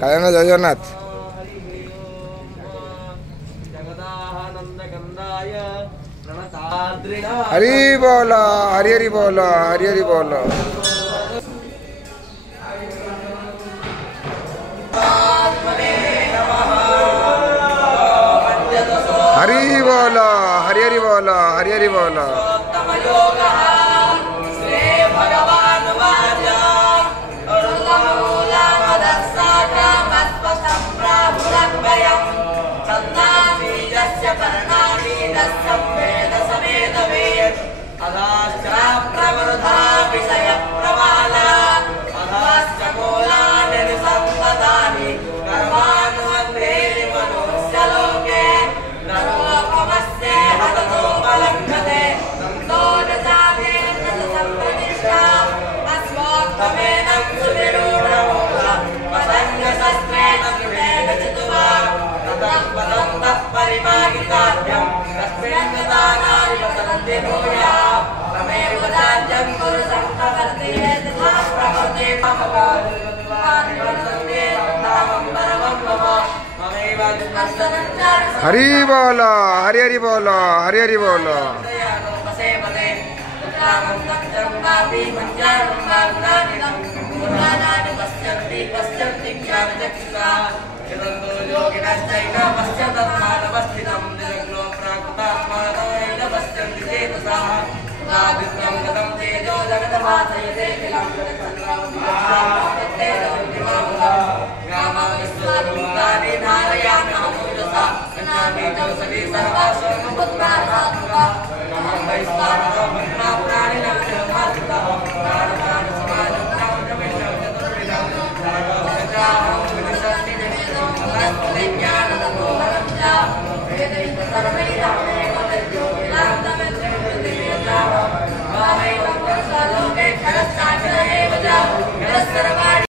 କାଳିଆନା ଜୟ ଜଗନ୍ନାଥ। ହରି ବୋଲ ହରି ହରି ବୋଲ ହରି ହରି ବୋଲ। हरि बोल हरि हरि बोल हरि हरि बोल। हरि बोल हरि हरि बोल हरि हरि बोल।